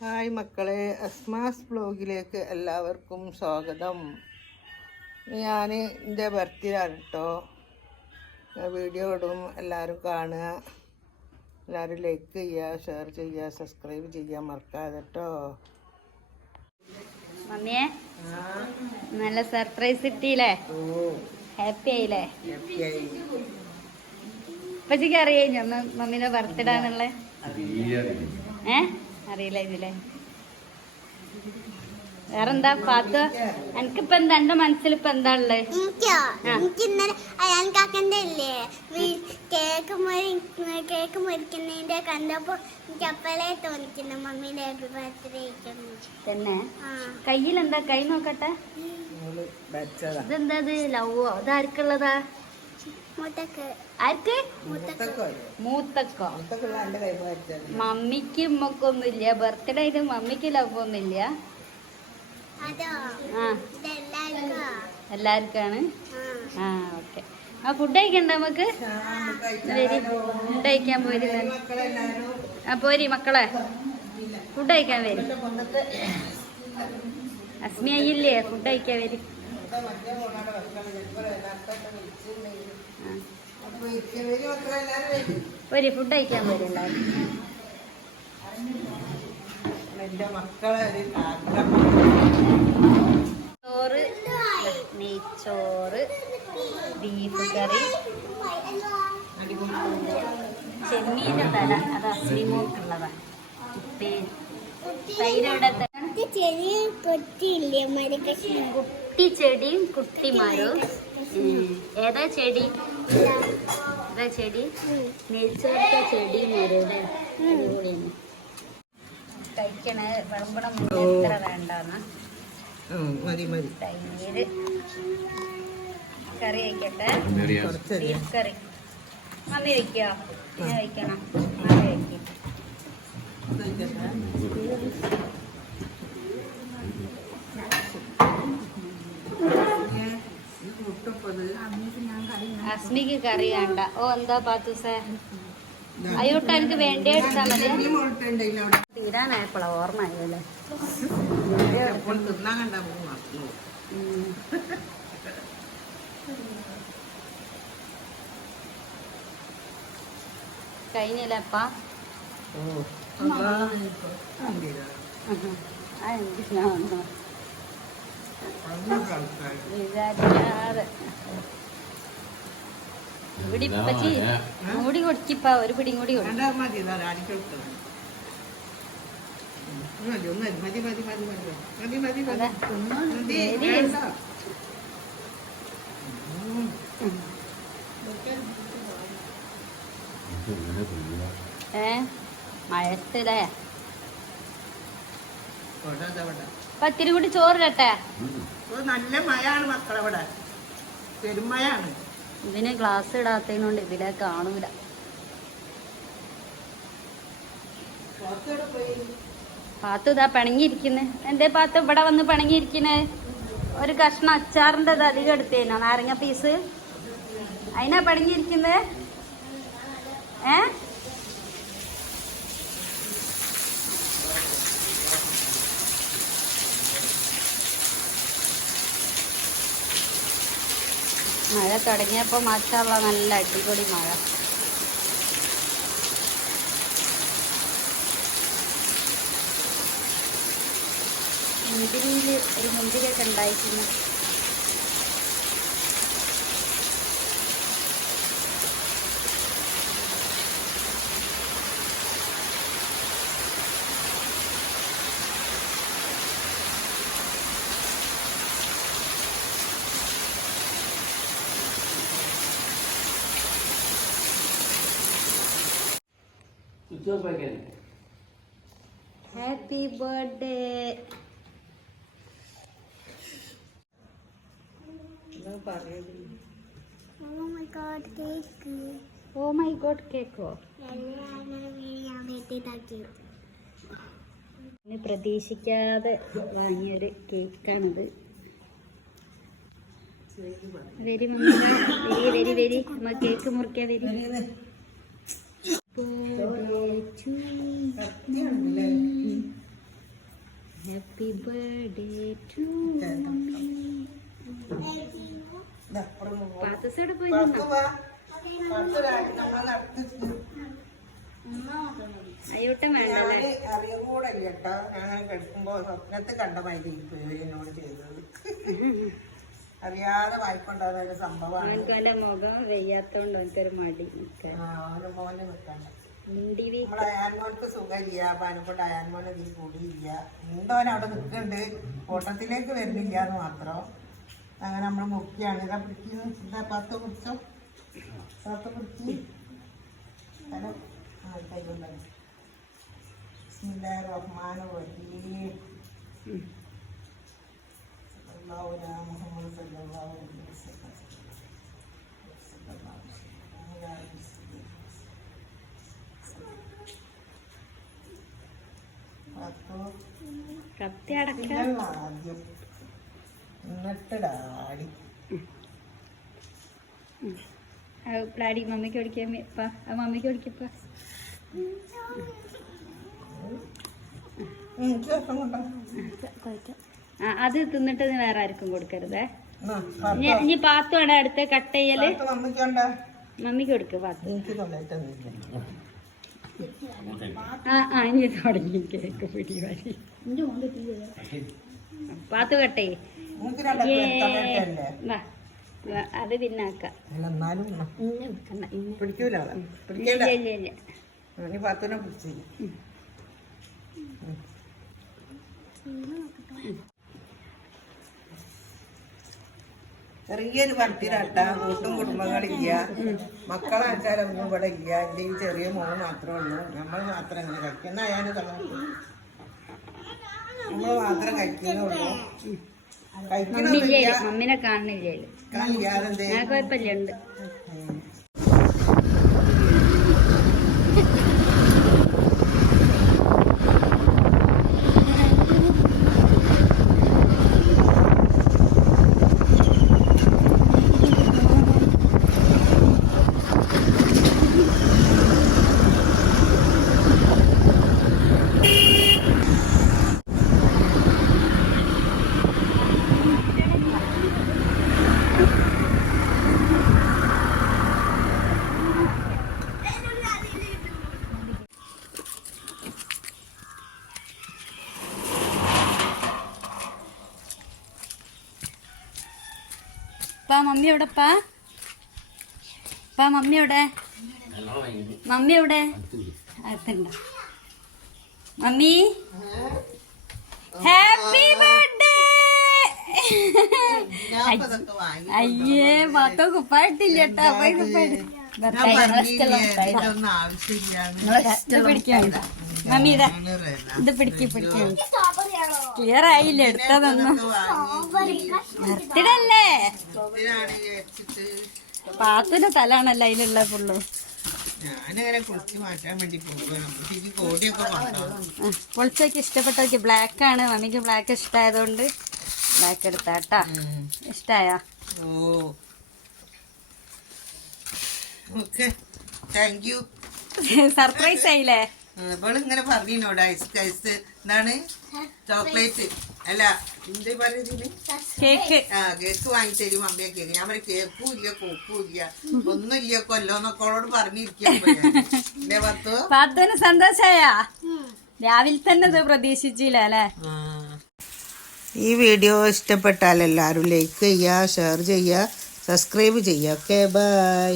Hi മക്കളെ അസ്മാസ് ബ്ലോഗിലേക്ക് എല്ലാവർക്കും സ്വാഗതം. ഞാൻ എന്റെ ബർത്ത്ഡേ ആണ് കേട്ടോ വീഡിയോ ഇടും എല്ലാവരും കാണുക. എല്ലാവരും ലൈക്ക് ചെയ്യുക ഷെയർ ചെയ്യുക സബ്സ്ക്രൈബ് ചെയ്യുക മറക്കാതെ കേട്ടോ മമ്മിയെ നല്ല സർപ്രൈസ് കിട്ടിയില്ലേ? ഓ. ഹാപ്പി ആയില്ലേ? ഇപ്പച്ചിക്ക് അറിയാം അന്ന് മമ്മീന്റെ ബർത്ത്ഡേ ആണുള്ളത് ഏ? അറിയില്ല ഇതിലെ. വേറെന്താ പാത്തു? എനിക്കിപ്പോ എന്താ എന്റെ മനസ്സിൽ ഇപ്പൊ എന്താ ഉള്ളത് എനിക്കോ? എനിക്ക് ഇന്നലെ അയാൻ കാക്കന്റെ ഇല്ലേ? വീ- കേക്ക് മുറി കേക്ക് മുറിക്കുന്നതിന്റെ കണ്ടപ്പോ എനിക്ക് അപ്പലേ തോന്നിക്കുന്നു മമ്മീന്റെ ഹാപ്പി ബർത്ത്ഡേ തന്നെ? ആ. കയ്യിലെന്താ? കൈ നോക്കട്ടെ. ഇതെന്താ ഇത്? ലവോ? ഇതാർക്കുള്ളതാ? ആർക്ക്? മുത്തക്കോ? മമ്മിക്ക് ഉമ്മക്കൊന്നുമില്ല. ബർത്ത്ഡേ ആയിട്ട് മമ്മിക്ക് ലവ് ഒന്നുമില്ല അതോ? ആ. എല്ലാവർക്കാണ് ആ. ഓക്കെ. ആ ഫുഡ് കഴിക്കണ്ട നമുക്ക് ഫുഡ് കഴിക്കാൻ പോരി ആ പോരി മക്കളെ. ഫുഡ് കഴിക്കാൻ വരും. അസ്മി അയ്യില്ലേ? ഫുഡ് കഴിക്കാൻ വരി. പോരി ഫുഡ് കഴിക്കാൻ ഒരു കാക്ക ചോറ് നെയ്ച്ചോറ് ബീഫ് കറി. ചെമ്മീന്റെ തല അത് അസ്ലിമോക്കുള്ളതാണ് ഉപ്പേരി. തൈര് ഇവിടെ കുട്ടിയില്ലേ മരകഷ്ണം കുട്ടി ചെടിയും കുട്ടിമാരും. ഏതാ ചെടി? ഏതാ ചെടി? നെയ്ച്ചോർത്ത ചെടി മരയുടെ അടിപൊളിയാണ്. കഴിക്കണേ വിളമ്പണം എത്ര വേണ്ടെന്ന്. തൈര്. കറി വയ്ക്കട്ടെ ബീഫ് കറി മമ്മി വെക്കോ? ഞാൻ വയ്ക്കണം മമ്മി വെക്കും. അസ്മിക്ക് കറി വേണ്ട. ഓ എന്താ പാത്തൂസേ? അയ്യോട്ട് എനിക്ക് വേണ്ടി എടുത്താ മതി. തീരാനായപ്പോളാ ഓർമ്മ ആയല്ലേ. കഴിഞ്ഞില്ലപ്പാ ഇവിടെ ഇപ്പച്ചി മൂടി കൊടുക്കിപ്പ ഒരു പിടിയും കൂടി കൊടുക്കും. മതി ഇതാ അടിച്ചെടുത്തത് മതി ഒന്ന് മതി മതി മതി മതി മതി മതി മതി അതെ മതി ശരി. വേണ്ട. ഉം. ഏ ഇവിടെ. പത്തിരി കൂടി ചോറിലട്ടെ നല്ല മഴയാണ് മക്കളവിടെ പെരുമഴയാണ്. ഇതിന് ഗ്ലാസ് ഇടാത്തതിനോണ്ട് ഇതിലെ കാണൂല. പാത്തു ഇതാ പിണങ്ങിയിരിക്കുന്നേ. എന്തേ പാത്തു? ഇവിടെ വന്ന് പിണങ്ങിയിരിക്കുന്നേ. ഒരു കഷ്ണം അച്ചാറിന്റെ ഇത് അധികം എടുത്തേനോ? നാരങ്ങ പീസ് അതിനാ പിണങ്ങിയിരിക്കുന്നേ? ഏ? മഴ തുടങ്ങിയപ്പോൾ മാഷാള്ള നല്ല അടിപൊളി മഴ. മുന്തിരിയിൽ ഒരു മുന്തിരിയൊക്കെ ഉണ്ടായിരിക്കുന്നു ഹാപ്പി ബർത്ത്ഡേ പറയുന്നത് Oh my god, cake oh my god കേക്കോ പ്രതീക്ഷിക്കാതെ വാങ്ങിയൊരു കേക്കാണിത്. വെരി മമ്മ വെരി വെരി വെരി. നമ്മ കേക്ക് മുറിക്കാൻ വരി. Happy birthday to. പാത്തസോടെ പോയി അയ്യൂട്ടം വേണ്ടല്ലേ അറിയൂടല്ല കേട്ടോ ഞാൻ കിടക്കുമ്പോ സ്വപ്നത്തിൽ കണ്ട മാതിരി എന്നോട് ചെയ്തത് അറിയാതെ വായിക്കൊണ്ടാകുന്ന സംഭവമാണ് മുഖം വെയ്യാത്തോണ്ട് അവനക്കൊരു മടി നിൽക്കാൻ ആ, അവന് മോനെ വെക്കണ്ട നമ്മളെ അയാൻമോൾക്ക് സുഖമില്ല പാനക്കൊണ്ട് അയാൻമോനെ ഇതിൽ കൂടിയില്ല. ഉണ്ടോൻ അവിടെ നിൽക്കുന്നുണ്ട്. ഓട്ടത്തിലേക്ക് വരുന്നില്ല എന്ന് മാത്രം. അങ്ങനെ നമ്മൾ മുക്കിയാണ്. ഇതാ പിടിക്കുന്നു ഇതാ പത്ത് പിടിച്ചോ പത്ത് പിടിച്ച് റഹ്മാനിർ റഹീം. മുഹമ്മദ് സല്ലല്ലാഹു അലൈഹി വസല്ലം സല്ലല്ലാഹു അലൈഹി വസല്ലം പത്ത് കത്തി അടക്ക. ഇതല്ല ആദ്യം ഡാഡി മമ്മിക്ക് ഓടിക്കാൻ മമ്മിക്ക് ഓടിക്കപ്പ. അത് തിന്നിട്ട് വേറെ ആർക്കും കൊടുക്കരുതേ. ഇനി പാത്തു ആണ് അടുത്ത കട്ട് ചെയ്യൽ. മമ്മിക്ക് കൊടുക്ക് പാത്തു ആ ആ ഇനി തുടങ്ങി കേക്ക് പിടി വരി. പാത്ത് കട്ടേ. അത് ഇന്ന് പിടിക്കൂല അവളെ. ഇല്ല, പിടിക്കണ്ട ഇല്ല, ഇല്ല. ഇനി പത്തിനെ പിടിച്ച് ചെറിയൊരു ഭക്തിരട്ട കൂട്ടും കുടുംബങ്ങളില്ല. മക്കളെ ആചാരമൊന്നും ഇവിടെ ഇല്ല. എന്റെ ഈ ചെറിയ മോൻ മാത്രമേ ഉള്ളൂ. നമ്മൾ മാത്രം ഇങ്ങനെ കഴിക്കുന്ന അയാൾ നമ്മൾ മാത്രം കഴിക്കുന്നുള്ളൂ മമ്മിനെ കാണുന്നില്ലേ കാണില്ലാതെന്തേ ഞാൻ കുഴപ്പമില്ല. പാ മമ്മി എവിടെ? പാ. പാ മമ്മി എവിടെ? മമ്മി എവിടെ? അടുത്തുണ്ട. മമ്മി? ഹാപ്പി ബർത്ത്ഡേ അയ്യേ മാത്ത കുപ്പായിട്ടില്ല കേട്ടോ. അപ്പൊ കുപ്പായിട്ട് മമ്മി ഇതാ. ഇത് പിടിക്ക് പിടിക്കാൻ ക്ലിയർ ആയില്ല എടുത്തതൊന്നും. ബർത്ത്ഡേ അല്ലേ ഇതിനാണ് വിചാരിച്ചിട്ട് പാത്തുന്റെ തലാണല്ലോ അതിലുള്ള ഫുള്ള് ഞാനിങ്ങനെ കുളിച്ച് മാറ്റാൻ വേണ്ടി ഇഷ്ടപ്പെട്ടൊക്കെ ബ്ലാക്ക് ആണ്. മമ്മിക്ക് ബ്ലാക്ക് ഇഷ്ടമായതുകൊണ്ട് ബ്ലാക്ക് എടുത്താട്ടാ. ഇഷ്ടായോ? Oh. Okay. Thank you surprise ആയില്ലേ? ഇവളിങ്ങനെ പറഞ്ഞോട് ഐസ് ഐസ് എന്താണ്? ചോക്ലേറ്റ്. അല്ല എന്ത് പറയുന്നതിന്? കേക്ക്. ആ കേക്ക് വാങ്ങി തരും അമ്മയെ കേക്ക് ഞാൻ പറയും കേക്കും ഇല്ല കോക്കും ഇല്ല. ഒന്നും ഇല്ല കൊല്ലോന്നൊക്കെ അവളോട് പറഞ്ഞിരിക്കും സന്തോഷായ? രാവിലെ തന്നെ ഇത് പ്രതീക്ഷിച്ചില്ല അല്ലേ? ഈ വീഡിയോ ഇഷ്ടപ്പെട്ടാൽ എല്ലാവരും ലൈക്ക് ചെയ്യുക ഷെയർ ചെയ്യുക സബ്സ്ക്രൈബ് ചെയ്യുക. Okay bye